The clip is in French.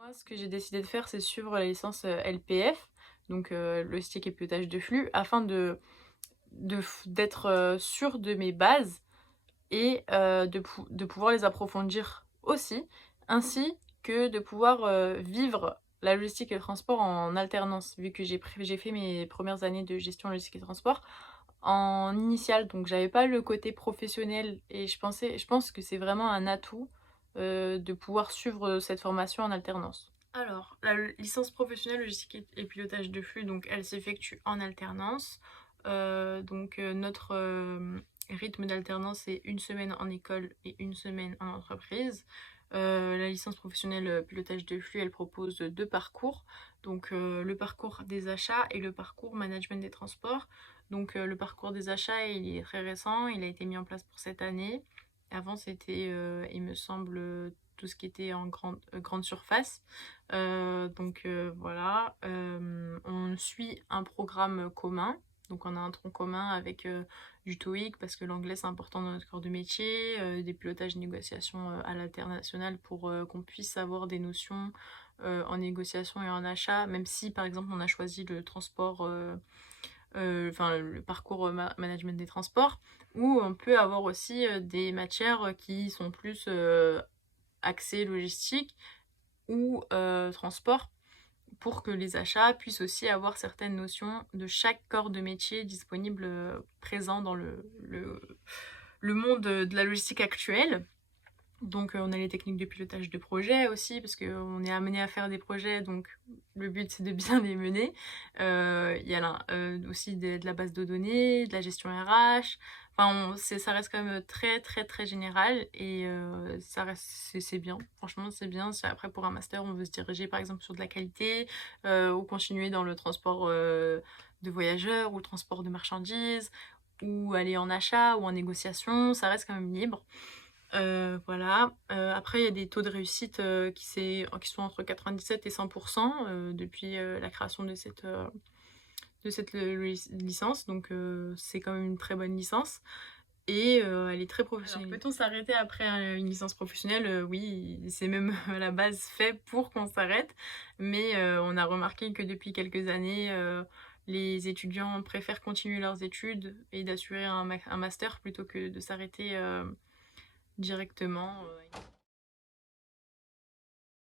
Moi, ce que j'ai décidé de faire, c'est suivre la licence, LPF, donc logistique et pilotage de flux, afin d'être, sûre de mes bases et de pouvoir les approfondir aussi, ainsi que de pouvoir, vivre la logistique et le transport en alternance, vu que j'ai fait mes premières années de gestion logistique et transport en initiale, donc j'avais pas le côté professionnel et je pense que c'est vraiment un atout, de pouvoir suivre, cette formation en alternance. Alors, la licence professionnelle logistique et pilotage de flux, donc elle s'effectue en alternance. Notre rythme d'alternance, c'est une semaine en école et une semaine en entreprise. La licence professionnelle pilotage de flux, elle propose deux parcours. Donc le parcours des achats et le parcours management des transports. Donc le parcours des achats, il est très récent, il a été mis en place pour cette année. Avant, c'était, il me semble, tout ce qui était en grande surface. Voilà, on suit un programme commun. Donc on a un tronc commun avec du TOEIC parce que l'anglais c'est important dans notre corps de métier, des pilotages de négociations à l'international pour qu'on puisse avoir des notions en négociation et en achat, même si par exemple on a choisi le transport, le parcours management des transports, où on peut avoir aussi des matières qui sont plus axées logistique ou transport, pour que les achats puissent aussi avoir certaines notions de chaque corps de métier disponible présent dans le monde de la logistique actuelle. Donc on a les techniques de pilotage de projet aussi, parce qu'on est amené à faire des projets, donc le but c'est de bien les mener. Il y a là, aussi de la base de données, de la gestion RH. Enfin, ça reste quand même très très très général et c'est bien. Franchement, c'est bien. Si après pour un master, on veut se diriger par exemple sur de la qualité ou continuer dans le transport de voyageurs ou le transport de marchandises ou aller en achat ou en négociation, ça reste quand même libre. Voilà. Après, il y a des taux de réussite qui sont entre 97 et 100% depuis la création de cette licence. Donc, c'est quand même une très bonne licence. Et elle est très professionnelle. Alors, peut-on s'arrêter après une licence professionnelle? Oui, c'est même à la base fait pour qu'on s'arrête. Mais on a remarqué que depuis quelques années, les étudiants préfèrent continuer leurs études et d'assurer un master plutôt que de s'arrêter directement.